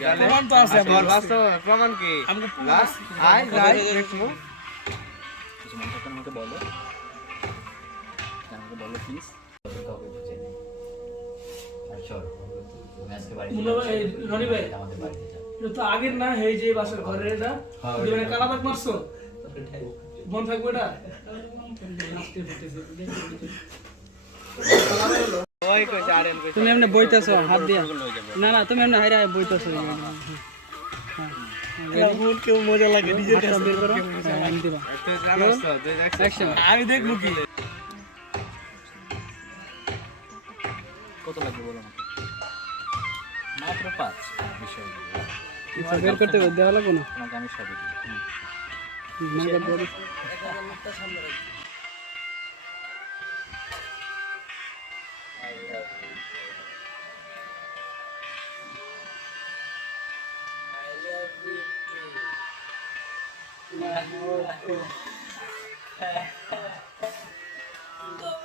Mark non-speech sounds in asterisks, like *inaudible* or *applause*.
তাহলে প্রমাণ তো আছে আমার বাস্তব প্রমাণ কি? আমাকে প্রমাণ লাস আছে। আয় যাই দেখব কিছু মনে থাকলে আমাকে বলো আমাকে বলো প্লিজ কাউকে বুঝে নেই আর চল তুমি আজকে বাড়ি মুন্না ভাই, এই রনি ভাই। আমাদের বাড়িতে যাও তো আগের না এই যে বাসার ঘরের এটা। হ্যাঁ, তুমি কালা দাগ মারছো? মন থাকবে এটা? তুমি এমনি বইতেছো হাত দিয়া? না না তুমি এমনি হাইরা বইতেছো। কেউ মজা লাগে নিজের হাতটা বের করো। হ্যাঁ, আমি দিবা। তুই জানাস তো তুই দেখছিস? অ্যাকশন আমি দেখব কি? কত লাগবে বলো মাত্র পাঁচ বিষয়। বের করতে দেওয়া লাগবে না? আমি সবই I love you too. *laughs*